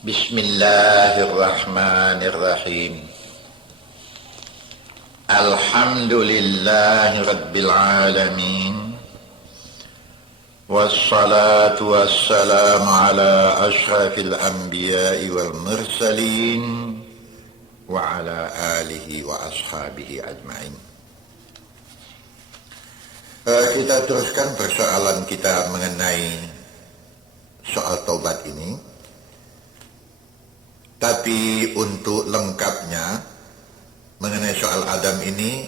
Bismillahirrahmanirrahim. Alhamdulillahi rabbil alamin. Wassalatu wassalamu ala ashrafil anbiya'i wal mursalin wa ala alihi wa ashabihi ajma'in. Kita teruskan persoalan kita mengenai soal taubat ini. Tapi untuk lengkapnya mengenai soal Adam ini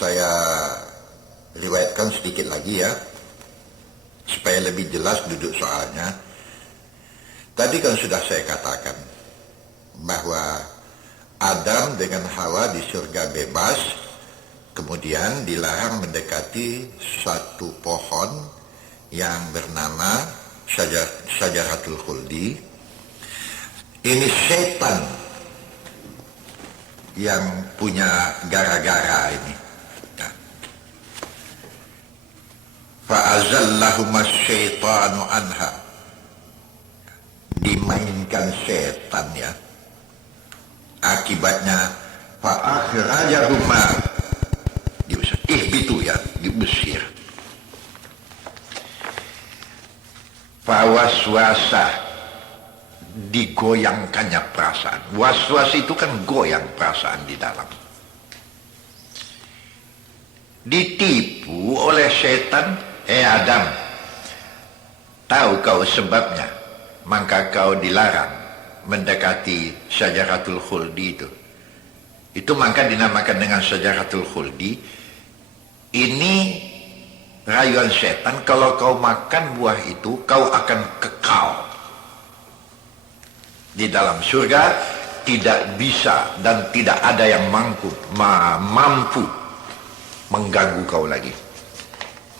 saya riwayatkan sedikit lagi ya, supaya lebih jelas duduk soalnya. Tadi kan sudah saya katakan bahwa Adam dengan Hawa di surga bebas, kemudian dilarang mendekati satu pohon yang bernama Syajaratul Khuldi. Ini setan yang punya gara-gara ini. Fa'azallahumas syaitanu anha. Dimainkan setan ya. Akibatnya fa'akhrajahuma. Ihbitu ya, diusir. Fawaswasa. Digoyangkannya perasaan. Was-was itu kan goyang perasaan di dalam. Ditipu oleh setan. Adam, tahu kau sebabnya, maka kau dilarang mendekati Syajaratul Khuldi itu. Itu maka dinamakan dengan Syajaratul Khuldi. Ini rayuan setan, kalau kau makan buah itu kau akan kekal di dalam surga, tidak bisa dan tidak ada yang mampu mengganggu kau lagi.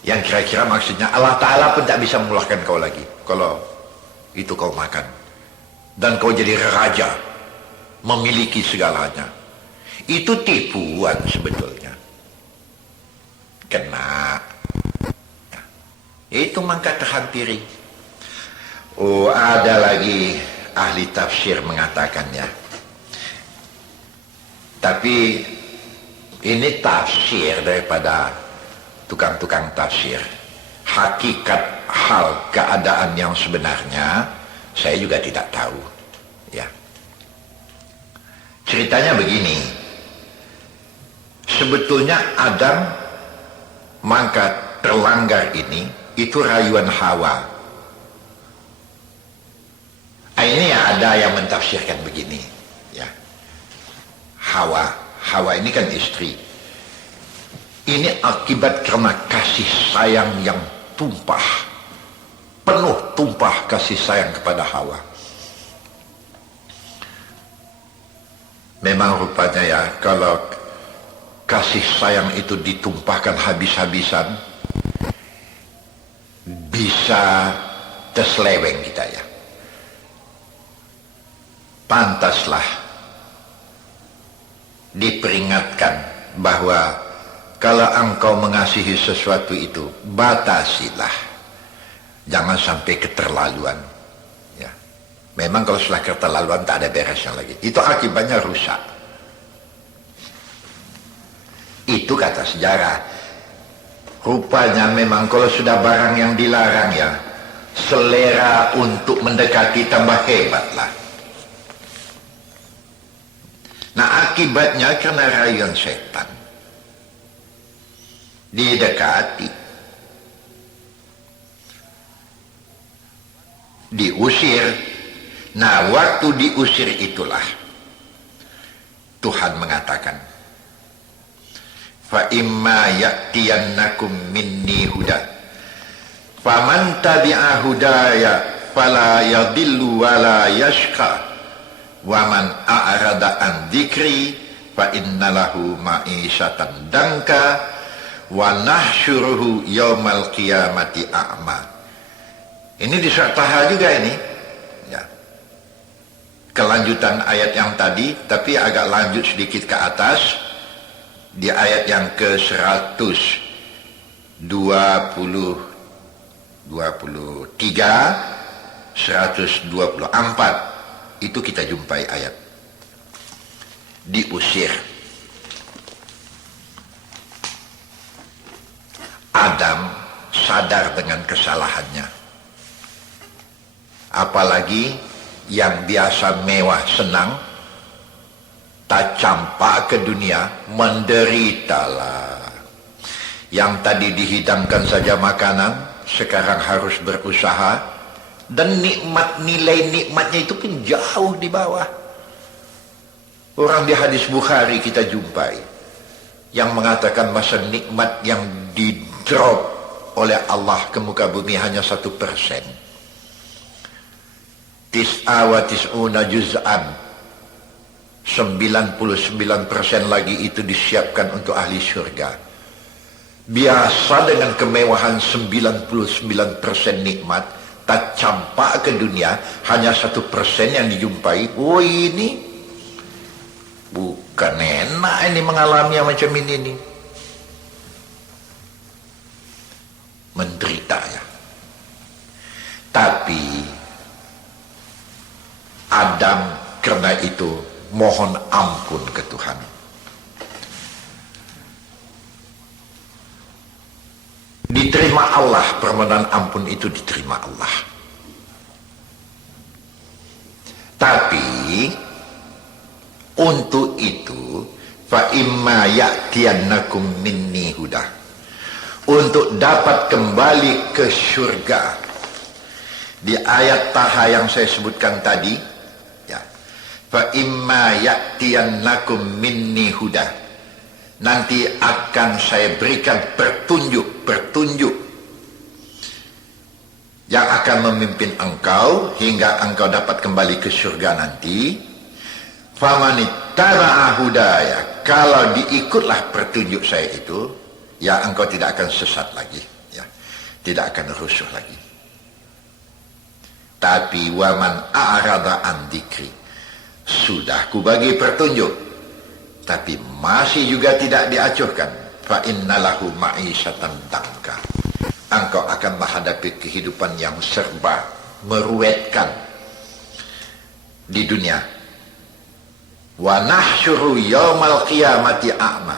Yang kira-kira maksudnya Allah Ta'ala pun tak bisa mengeluarkan kau lagi kalau itu kau makan. Dan kau jadi raja, memiliki segalanya. Itu tipuan sebetulnya. Kena. Itu maka terhampiri. Oh, ada lagi ahli tafsir mengatakannya. Tapi ini tafsir daripada tukang-tukang tafsir. Hakikat hal keadaan yang sebenarnya saya juga tidak tahu. Ya. Ceritanya begini. Sebetulnya Adam maka terlanggar ini itu rayuan Hawa. Ini ada yang mentafsirkan begini ya. Hawa ini kan istri. Ini akibat karena kasih sayang yang tumpah, penuh tumpah kasih sayang kepada Hawa. Memang rupanya ya, kalau kasih sayang itu ditumpahkan habis-habisan, bisa terseleweng kita ya. Pantaslah diperingatkan bahwa kalau engkau mengasihi sesuatu itu, batasilah. Jangan sampai keterlaluan. Ya. Memang kalau sudah keterlaluan tak ada beresnya lagi. Itu akibatnya rusak. Itu kata sejarah. Rupanya memang kalau sudah barang yang dilarang ya, selera untuk mendekati tambah hebatlah. Nah, akibatnya karena rayuan setan didekati, diusir. Nah, waktu diusir itulah Tuhan mengatakan, fa imma ya'tiyannakum minni huda faman tabi'a hudaya fala yadillu wala yashqa wa man a'rada an dzikri fa innalahu ma'isyatan danka wa nahsyuruhu yaumal qiyamati a'ma. Ini di surat Taha juga ini ya. Kelanjutan ayat yang tadi, tapi agak lanjut sedikit ke atas di ayat yang ke 123 124 itu kita jumpai ayat diusir. Adam sadar dengan kesalahannya. Apalagi yang biasa mewah senang, tak campak ke dunia, menderitalah. Yang tadi dihidangkan saja makanan, sekarang harus berusaha, dan nilai nikmatnya itu pun jauh di bawah. Orang di hadis Bukhari kita jumpai yang mengatakan masa nikmat yang didrop oleh Allah ke muka bumi hanya 1%. Tis'a wa tis'una juz'an, 99% lagi itu disiapkan untuk ahli surga. Biasa dengan kemewahan 99% nikmat, tak campak ke dunia hanya 1% yang dijumpai. Oh, ini bukan enak ini mengalami yang macam ini nih. Menderita ya. Tapi Adam karena itu mohon ampun ke Tuhan. Diterima Allah, permohonan ampun itu diterima Allah. Tapi untuk itu fa imma ya'tiyannakum minni huda, untuk dapat kembali ke surga di ayat Taha yang saya sebutkan tadi ya, fa imma ya'tiyannakum minni huda, nanti akan saya berikan petunjuk yang akan memimpin engkau hingga engkau dapat kembali ke surga nanti. Famanittara'a hudaya, kalau diikutlah petunjuk saya itu, ya engkau tidak akan sesat lagi, ya, tidak akan rusuh lagi. Tapi waman a'rada an dzikri, sudah ku bagi petunjuk, tapi masih juga tidak diacuhkan, fa innalahu ma'isyatan dangka, engkau akan menghadapi kehidupan yang serba meruwetkan di dunia. Wa nahsyuru yaumal qiyamati a'ma,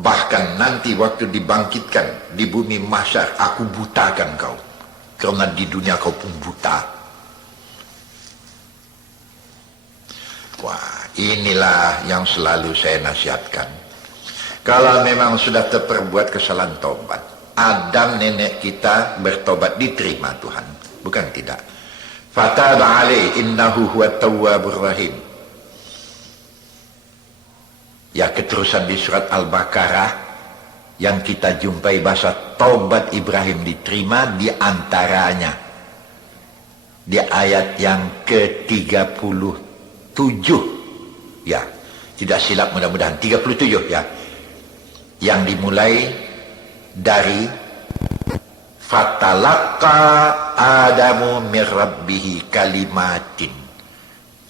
bahkan nanti waktu dibangkitkan di bumi mahsyar aku butakan kau, karena di dunia kau pun buta. Wah, inilah yang selalu saya nasihatkan. Kalau memang sudah terperbuat kesalahan, tobat. Adam nenek kita bertobat, diterima Tuhan, bukan tidak. Fataba alaihi innahu huwat tawwabur rahim. Ya, keterusan di surat Al-Baqarah yang kita jumpai bahasa taubat Ibrahim diterima, di antaranya di ayat yang ke-37 ya, tidak silap mudah-mudahan 37 ya, yang dimulai dari fatalaqa adamu mir rabbihi kalimatin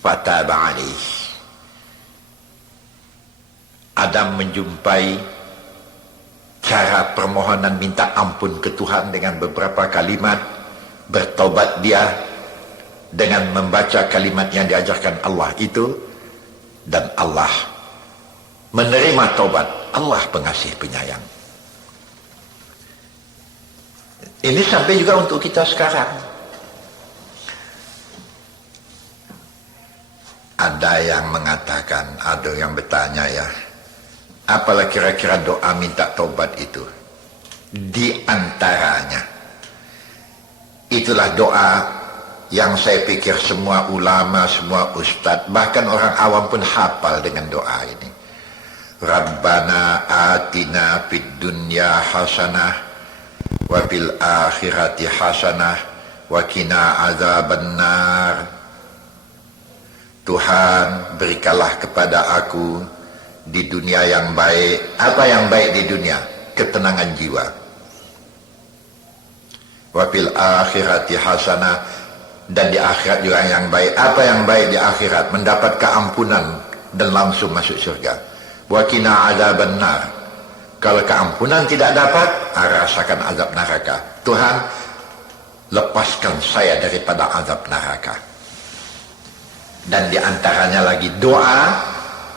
fataba alaihi. Adam menjumpai cara permohonan minta ampun ke Tuhan dengan beberapa kalimat, bertobat dia dengan membaca kalimat yang diajarkan Allah itu, dan Allah menerima tobat. Allah pengasih penyayang. Ini sampai juga untuk kita sekarang. Ada yang mengatakan, ada yang bertanya ya, apalah kira-kira doa minta tobat itu? Di antaranya, itulah doa yang saya pikir semua ulama, semua ustadz, bahkan orang awam pun hafal dengan doa ini. Rabbana atina fid dunya hasanah wa fil akhirati hasanah wa qina azabannar. Tuhan, berikanlah kepada aku di dunia yang baik. Apa yang baik di dunia? Ketenangan jiwa. Wa fil akhirati hasanah, dan di akhirat juga yang baik. Apa yang baik di akhirat? Mendapat keampunan dan langsung masuk surga. Wa qina adzabannar. Kalau keampunan tidak dapat, rasakan azab neraka. Tuhan, lepaskan saya daripada azab neraka. Dan di antaranya lagi doa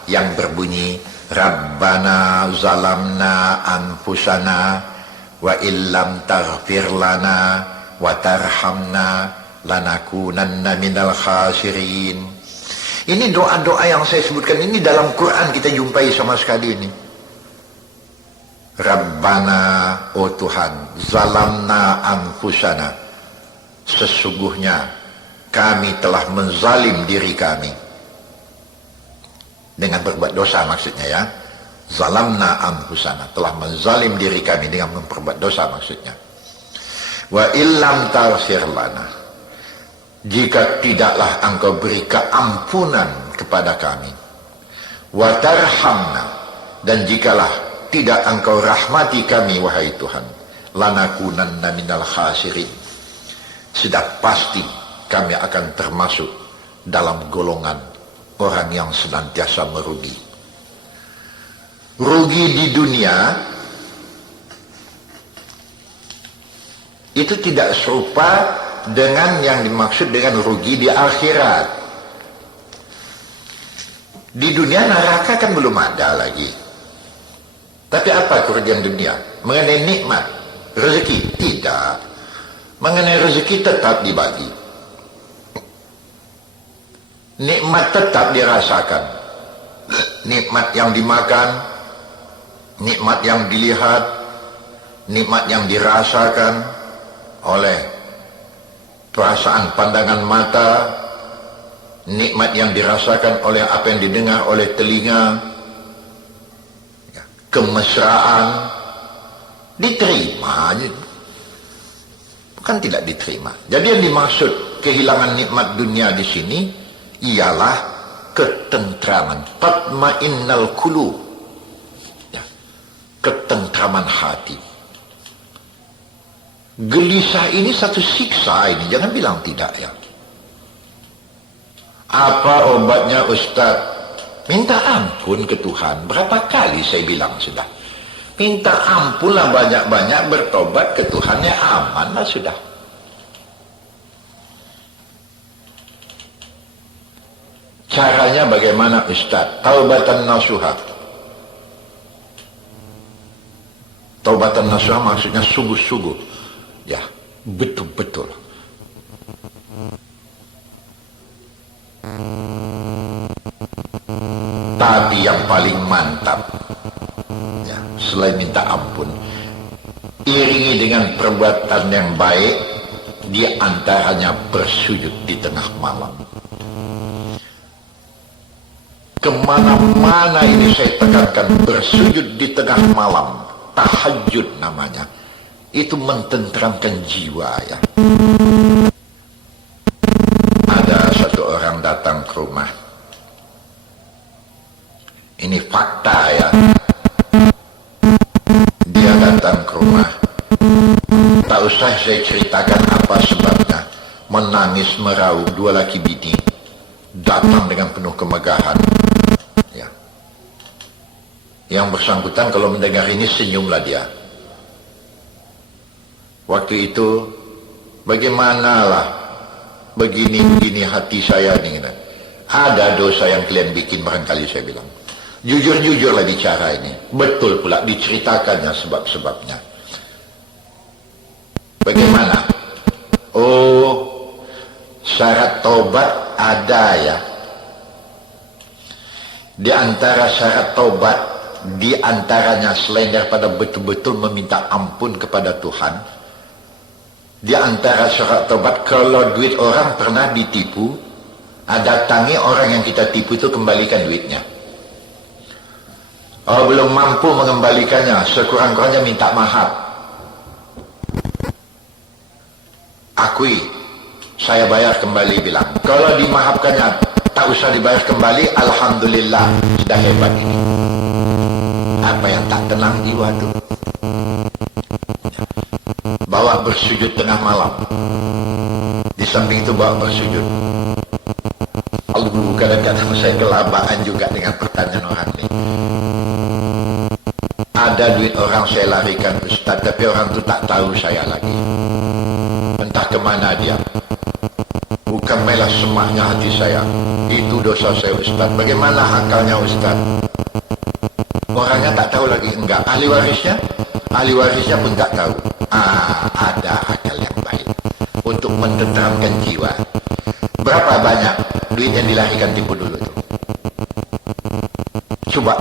yang berbunyi, Rabbana zalamna anfusana wa illam taghfir lana wa tarhamna lanakunanna minal khasirin. Ini doa-doa yang saya sebutkan ini dalam Quran kita jumpai sama sekali ini. Rabbana, oh Tuhan, zalamna anfusana, sesungguhnya kami telah menzalim diri kami. Dengan berbuat dosa maksudnya ya. Zalamna anfusana, telah menzalim diri kami dengan memperbuat dosa maksudnya. Wa illam taghfir lana, jika tidaklah engkau beri keampunan kepada kami. Wa tarhamna, dan jikalah tidak engkau rahmati kami wahai Tuhan, lanakunanna minal khasirin, sudah pasti kami akan termasuk dalam golongan orang yang senantiasa merugi. Rugi di dunia itu tidak serupa dengan yang dimaksud dengan rugi di akhirat. Di dunia neraka kan belum ada lagi. Tapi apa kerugian dunia? Mengenai nikmat, rezeki? Tidak. Mengenai rezeki tetap dibagi. Nikmat tetap dirasakan. Nikmat yang dimakan, nikmat yang dilihat, nikmat yang dirasakan oleh perasaan pandangan mata, nikmat yang dirasakan oleh apa yang didengar oleh telinga, kemesraan, diterima, bukan tidak diterima. Jadi yang dimaksud kehilangan nikmat dunia di sini ialah ketentraman, tatmainnal qulub, ya, ketentraman hati. Gelisah ini satu siksa ini, jangan bilang tidak ya. Apa obatnya Ustaz? Minta ampun ke Tuhan. Berapa kali saya bilang sudah. Minta ampunlah banyak-banyak, bertobat ke Tuhan, ya amanlah sudah. Caranya bagaimana Ustaz? Taubatan nasuha. Taubatan nasuha maksudnya sungguh-sungguh. Ya, betul-betul. Tapi yang paling mantap, ya, selain minta ampun, iringi dengan perbuatan yang baik, di antaranya bersujud di tengah malam. Kemana-mana ini saya tekankan, bersujud di tengah malam, tahajud namanya, itu mententramkan jiwa ya. Ada satu orang datang ke rumah. Ini fakta ya. Dia datang ke rumah. Tak usah saya ceritakan apa sebabnya. Menangis meraung, dua laki bini. Datang dengan penuh kemegahan. Ya. Yang bersangkutan kalau mendengar ini senyumlah dia. Waktu itu bagaimanalah begini-begini hati saya ini. Ada dosa yang kalian bikin barangkali, saya bilang. Jujur-jujurlah bicara ini. Betul pula diceritakannya sebab-sebabnya. Bagaimana? Oh, syarat taubat ada ya. Di antara syarat taubat, di antaranya selain daripada betul-betul meminta ampun kepada Tuhan, di antara syarat taubat, kalau duit orang pernah ditipu, datangi orang yang kita tipu itu, kembalikan duitnya. Oh, belum mampu mengembalikannya, sekurang-kurangnya minta maaf. Akui, saya bayar kembali, bilang. Kalau dimaafkannya, tak usah dibayar kembali, alhamdulillah, sudah hebat ini. Apa yang tak tenang jiwa itu? Bawa bersujud tengah malam. Di samping itu bawa bersujud. Kadang-kadang saya kelabaan juga dengan pertanyaan orang ini. Ada duit orang saya larikan Ustaz, tapi orang itu tak tahu saya lagi. Entah kemana dia. Bukan melah semaknya hati saya. Itu dosa saya, Ustaz. Bagaimana akalnya, Ustaz? Orangnya tak tahu lagi. Enggak. Ahli warisnya pun tak tahu. Ada akal yang baik untuk menenteramkan jiwa. Berapa banyak duit yang dilarikan Tempo Dulu itu? Coba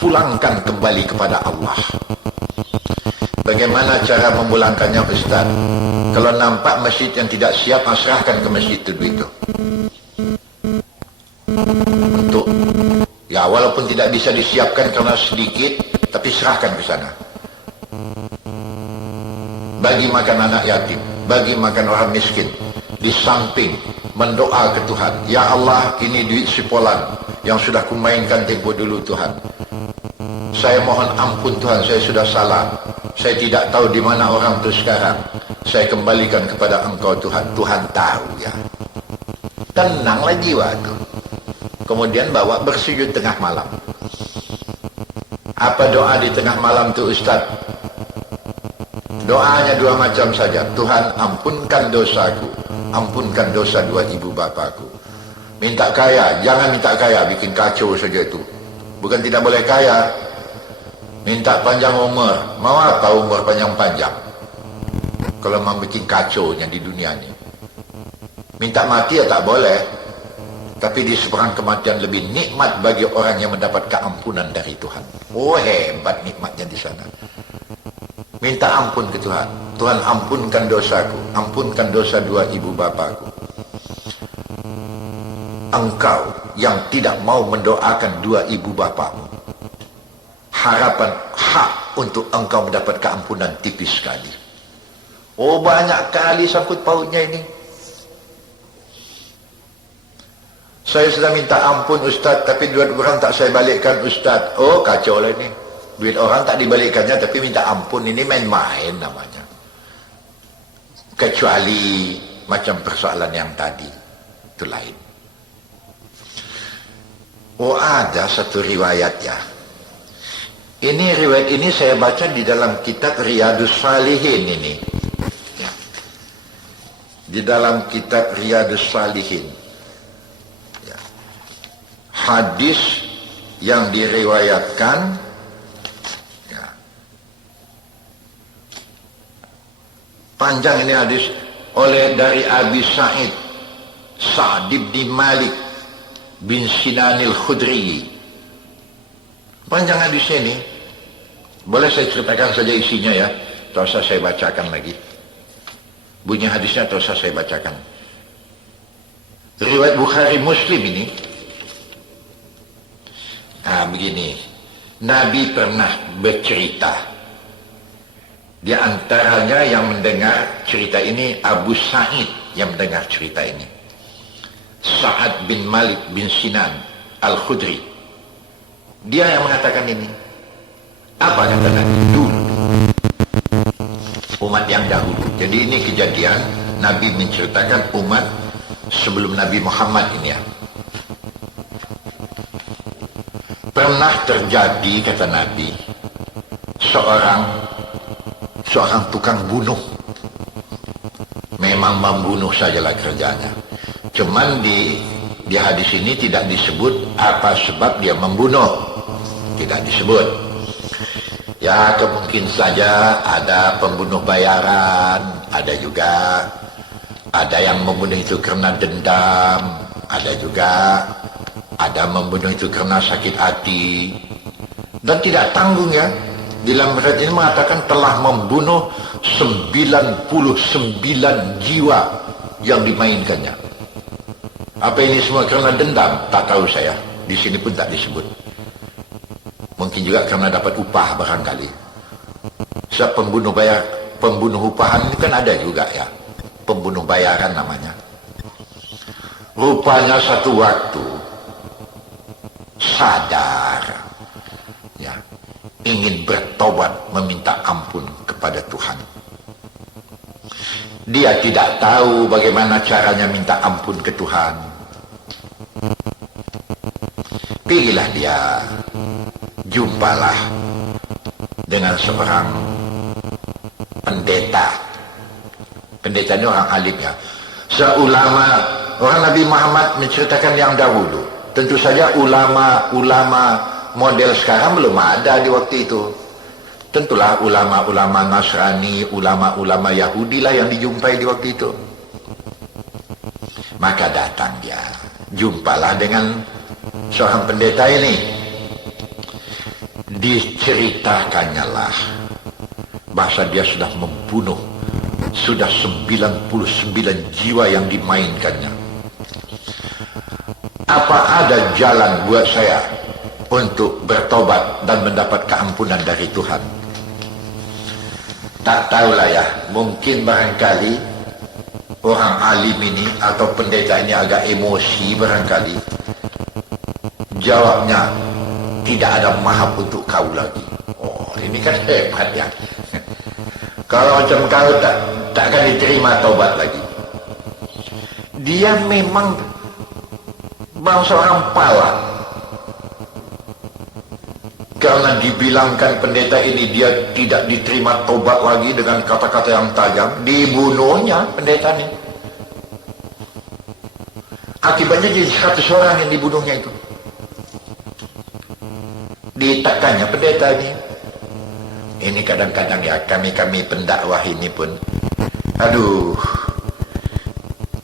pulangkan kembali kepada Allah. Bagaimana cara memulangkannya, Ustaz? Kalau nampak masjid yang tidak siap, serahkan ke masjid itu duit itu. Untuk, ya walaupun tidak bisa disiapkan karena sedikit, tapi serahkan ke sana. Bagi makan anak yatim, bagi makan orang miskin. Di samping mendoa ke Tuhan, ya Allah, ini duit sipolan yang sudah kumainkan Tempo Dulu, Tuhan. Saya mohon ampun, Tuhan, saya sudah salah. Saya tidak tahu di mana orang itu sekarang. Saya kembalikan kepada Engkau, Tuhan. Tuhan tahu, ya. Tenanglah jiwa itu. Kemudian bawa bersujud tengah malam. Apa doa di tengah malam itu, Ustaz? Doanya dua macam saja. Tuhan, ampunkan dosaku, ampunkan dosa dua ibu bapakku. Minta kaya, jangan minta kaya, bikin kacau saja itu. Bukan tidak boleh kaya. Minta panjang umur. Mau apa umur panjang-panjang? Kalau mau bikin kacau yang di dunia ini. Minta mati ya tak boleh. Tapi di seberang kematian lebih nikmat bagi orang yang mendapat keampunan dari Tuhan. Oh, hebat nikmatnya di sana. Minta ampun ke Tuhan. Tuhan, ampunkan dosaku, ampunkan dosa dua ibu bapakku. Engkau yang tidak mau mendoakan dua ibu bapakmu, harapan hak untuk engkau mendapat keampunan tipis sekali. Oh, banyak kali sangkut pautnya ini. Saya sudah minta ampun, Ustaz, tapi duit orang tak saya balikkan, Ustaz. Oh, kacau lah ini. Duit orang tak dibalikkannya, tapi minta ampun. Ini main-main namanya. Kecuali macam persoalan yang tadi. Itu lain. Oh, ada satu riwayat ya. Ini riwayat ini saya baca di dalam kitab Riyadus Salihin ini. Ya. Di dalam kitab Riyadus Salihin. Ya. Hadis yang diriwayatkan ya. Panjang ini hadis oleh dari Abi Sa'id bin Malik bin Sinanil Khudri. Panjang hadisnya ini. Boleh saya ceritakan saja isinya ya. Tak usah saya bacakan lagi. Bunyi hadisnya tak usah saya bacakan. Riwayat Bukhari Muslim ini. Nah begini. Nabi pernah bercerita. Di antaranya yang mendengar cerita ini Abu Sa'id yang mendengar cerita ini. Sa'ad bin Malik bin Sinan Al-Khudri. Dia yang mengatakan ini. Apa kata Nabi? Dulu. Umat yang dahulu. Jadi ini kejadian Nabi menceritakan umat sebelum Nabi Muhammad ini ya. Pernah terjadi, kata Nabi, seorang tukang bunuh. Memang membunuh sajalah kerjanya. Cuman di hadis ini tidak disebut apa sebab dia membunuh. Tidak disebut. Ya kemungkin saja ada pembunuh bayaran, ada juga ada yang membunuh itu karena dendam, ada juga ada membunuh itu karena sakit hati. Dan tidak tanggung ya. Dalam riwayat ini mengatakan telah membunuh 99 jiwa yang dimainkannya. Apa ini semua karena dendam? Tak tahu saya. Di sini pun tak disebut. Mungkin juga karena dapat upah barangkali. Sebab pembunuh upahan ini kan ada juga ya. Pembunuh bayaran namanya. Rupanya satu waktu sadar ya, ingin bertobat meminta ampun kepada Tuhan. Dia tidak tahu bagaimana caranya minta ampun ke Tuhan. Pergilah dia, jumpalah dengan seorang pendeta Pendeta ini orang alim ya. Seulama, orang Nabi Muhammad menceritakan yang dahulu. Tentu saja ulama-ulama model sekarang belum ada di waktu itu. Tentulah ulama-ulama Nasrani, ulama-ulama Yahudi lah yang dijumpai di waktu itu. Maka datang dia, jumpalah dengan seorang pendeta ini. Diceritakannya lah bahasa dia sudah membunuh, sudah 99 jiwa yang dimainkannya. Apa ada jalan buat saya untuk bertobat dan mendapat keampunan dari Tuhan? Tak tahulah ya, mungkin barangkali orang alim ini atau pendeta ini agak emosi barangkali. Jawabnya, tidak ada mahab untuk kau lagi. Oh, ini kan hebat ya. Kalau macam kau tak akan diterima taubat lagi. Dia memang bangsa orang pala. Karena dibilangkan pendeta ini dia tidak diterima taubat lagi dengan kata-kata yang tajam, dibunuhnya pendeta ini. Akibatnya jadi 100 orang yang dibunuhnya itu. Ditekannya pendeta ini. Ini kadang-kadang ya kami pendakwah ini pun, aduh,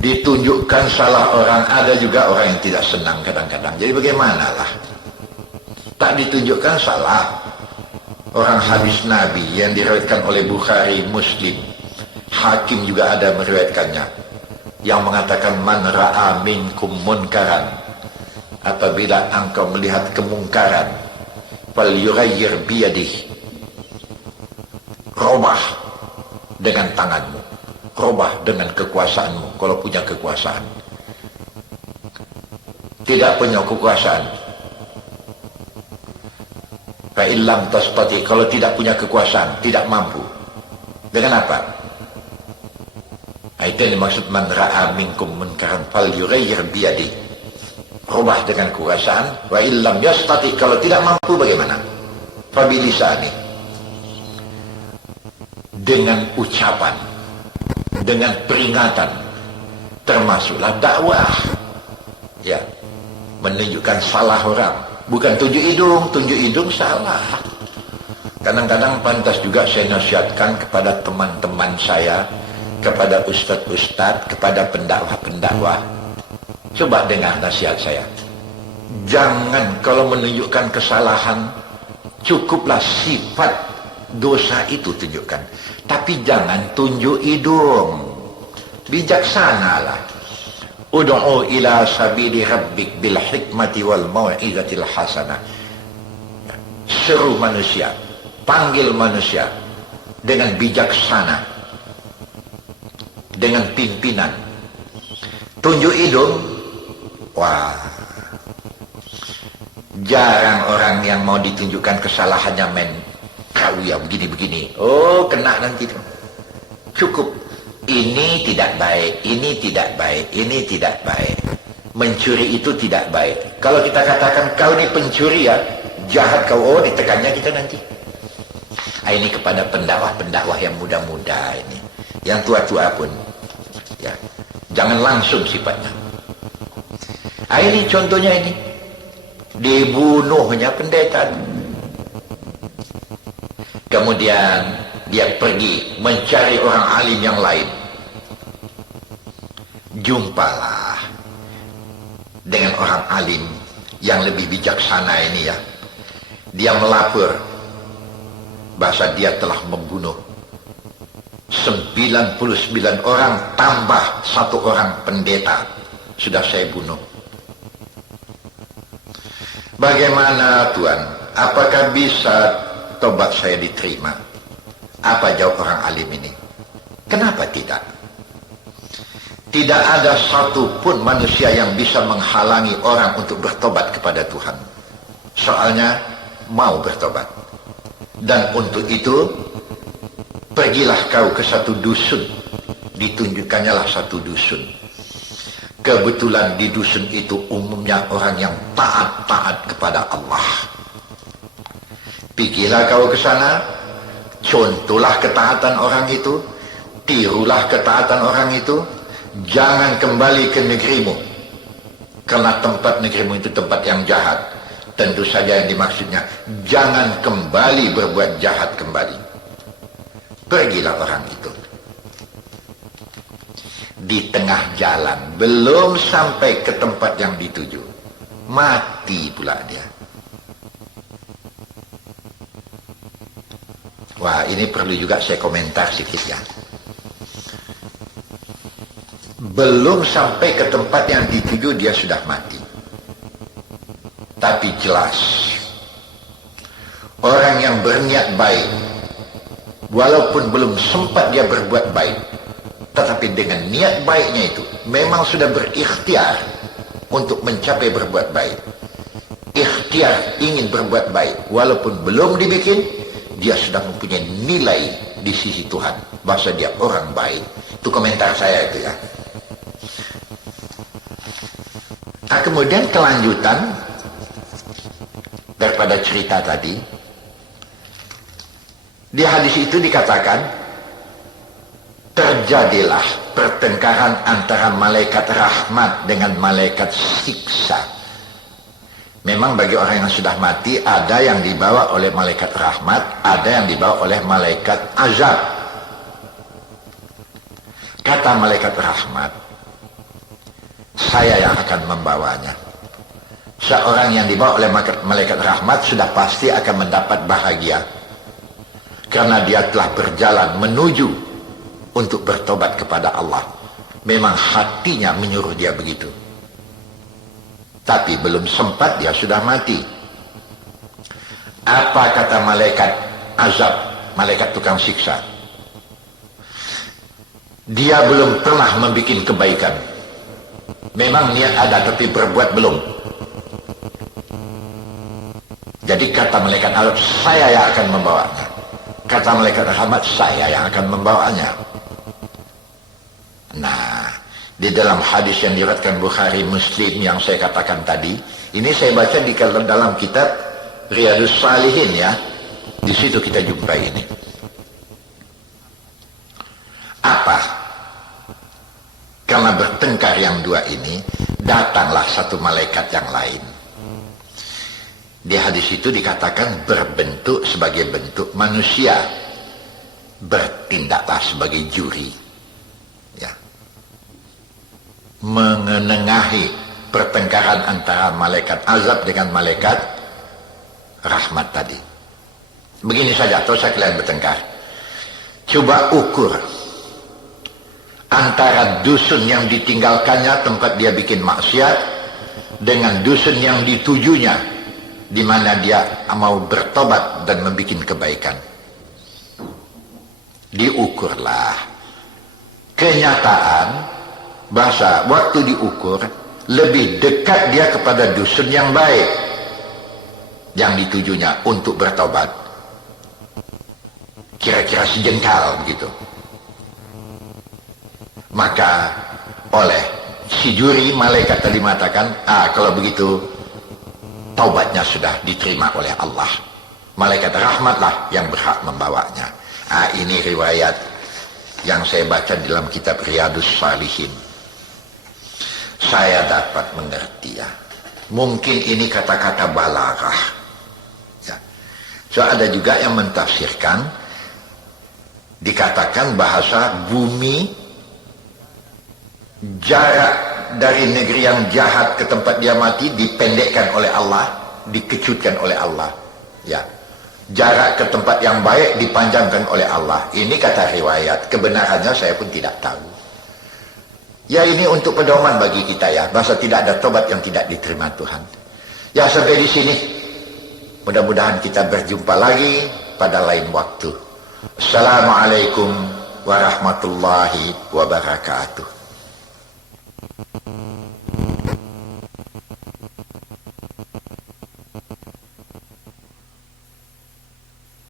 ditunjukkan salah orang, ada juga orang yang tidak senang kadang-kadang. Jadi bagaimanalah? Tak ditunjukkan salah orang hadis Nabi yang diriwayatkan oleh Bukhari, Muslim, Hakim juga ada meriwayatkannya, yang mengatakan man ra'a minkum munkaran, apabila engkau melihat kemungkaran, fal yughayyir biyadihi, robah dengan tanganmu, robah dengan kekuasaanmu kalau punya kekuasaan. Tidak punya kekuasaan, fa'illam tastati, kalau tidak punya kekuasaan, tidak mampu, dengan apa? Itu yang dimaksud man ra'a minkum munkaran fal yughayyir biyadi, rubah dengan kekuasaan. Wa illam yastati, kalau tidak mampu bagaimana? Fa bilisani, dengan ucapan, dengan peringatan, termasuklah dakwah ya, menunjukkan salah orang. Bukan tunjuk hidung salah. Kadang-kadang pantas juga saya nasihatkan kepada teman-teman saya, kepada ustadz-ustadz, kepada pendakwah-pendakwah. Coba dengar nasihat saya. Jangan kalau menunjukkan kesalahan, cukuplah sifat dosa itu tunjukkan. Tapi jangan tunjuk hidung. Bijaksanalah. Ud'u ila sabili rabbik bil hikmati wal mau'izatil hasanah. Seru manusia, panggil manusia dengan bijaksana, dengan pimpinan. Tunjuk hidung, wah, jarang orang yang mau ditunjukkan kesalahannya men. Kau ya begini-begini, oh kena nanti. Cukup. Ini tidak baik, ini tidak baik, ini tidak baik. Mencuri itu tidak baik. Kalau kita katakan kau ini pencuri ya, jahat kau, oh ditekannya kita nanti. Ini kepada pendakwah-pendakwah yang muda-muda ini, yang tua-tua pun, ya, jangan langsung sifatnya. Ini contohnya ini, dibunuhnya pendeta. Kemudian dia pergi mencari orang alim yang lain. Jumpalah dengan orang alim yang lebih bijaksana ini ya. Dia melapor bahasa dia telah membunuh 99 orang tambah 1 orang pendeta sudah saya bunuh. Bagaimana Tuhan? Apakah bisa tobat saya diterima? Apa jawab orang alim ini? Kenapa tidak? Tidak ada satupun manusia yang bisa menghalangi orang untuk bertobat kepada Tuhan. Soalnya mau bertobat. Dan untuk itu, pergilah kau ke satu dusun. Ditunjukkannya lah satu dusun. Kebetulan di dusun itu umumnya orang yang taat kepada Allah. Pergilah kau ke sana, contohlah ketaatan orang itu, tirulah ketaatan orang itu, jangan kembali ke negerimu, karena tempat negerimu itu tempat yang jahat. Tentu saja yang dimaksudnya, jangan kembali berbuat jahat kembali. Pergilah orang itu. Di tengah jalan, belum sampai ke tempat yang dituju, mati pula dia. Wah, ini perlu juga saya komentar sedikit ya. Belum sampai ke tempat yang dituju, dia sudah mati. Tapi jelas, orang yang berniat baik, walaupun belum sempat dia berbuat baik, tetapi dengan niat baiknya itu, memang sudah berikhtiar untuk mencapai berbuat baik. Ikhtiar ingin berbuat baik, walaupun belum dibikin, dia sudah mempunyai nilai di sisi Tuhan, bahasa dia orang baik. Itu komentar saya itu ya. Nah, kemudian kelanjutan daripada cerita tadi, di hadis itu dikatakan terjadilah pertengkaran antara malaikat rahmat dengan malaikat siksa. Memang bagi orang yang sudah mati, ada yang dibawa oleh malaikat rahmat, ada yang dibawa oleh malaikat azab. Kata malaikat rahmat, saya yang akan membawanya. Seorang yang dibawa oleh malaikat rahmat sudah pasti akan mendapat bahagia, karena dia telah berjalan menuju untuk bertobat kepada Allah. Memang hatinya menyuruh dia begitu, tapi belum sempat, dia sudah mati. Apa kata malaikat azab, malaikat tukang siksa? Dia belum pernah membuat kebaikan. Memang niat ada, tapi berbuat belum. Jadi kata malaikat azab, saya yang akan membawanya. Kata malaikat rahmat, saya yang akan membawanya. Nah, di dalam hadis yang diriwayatkan Bukhari Muslim yang saya katakan tadi, ini saya baca di dalam kitab Riyadhus Shalihin ya. Di situ kita jumpai ini. Apa? Karena bertengkar yang dua ini, datanglah satu malaikat yang lain. Di hadis itu dikatakan berbentuk sebagai bentuk manusia, bertindaklah sebagai juri, ya, menengahi pertengkaran antara malaikat azab dengan malaikat rahmat tadi. Begini saja, atau saya kalian bertengkar, coba ukur antara dusun yang ditinggalkannya tempat dia bikin maksiat dengan dusun yang ditujunya, di mana dia mau bertobat dan membuat kebaikan. Diukurlah. Kenyataan, bahasa waktu diukur, lebih dekat dia kepada dusun yang baik, yang ditujunya untuk bertobat. Kira-kira sejengkal begitu. Maka oleh si juri malaikat tadi mengatakan, kalau begitu taubatnya sudah diterima oleh Allah. Malaikat rahmatlah yang berhak membawanya. Ini riwayat yang saya baca dalam kitab Riyadhus Shalihin. Saya dapat mengerti ya. Mungkin ini kata-kata balaghah. Ya. So ada juga yang mentafsirkan, dikatakan bahasa bumi, jarak dari negeri yang jahat ke tempat dia mati dipendekkan oleh Allah, dikecutkan oleh Allah. Ya. Jarak ke tempat yang baik dipanjangkan oleh Allah. Ini kata riwayat, kebenarannya saya pun tidak tahu. Ya, ini untuk pedoman bagi kita ya, bahasa tidak ada tobat yang tidak diterima Tuhan. Ya, sampai di sini. Mudah-mudahan kita berjumpa lagi pada lain waktu. Assalamualaikum warahmatullahi wabarakatuh.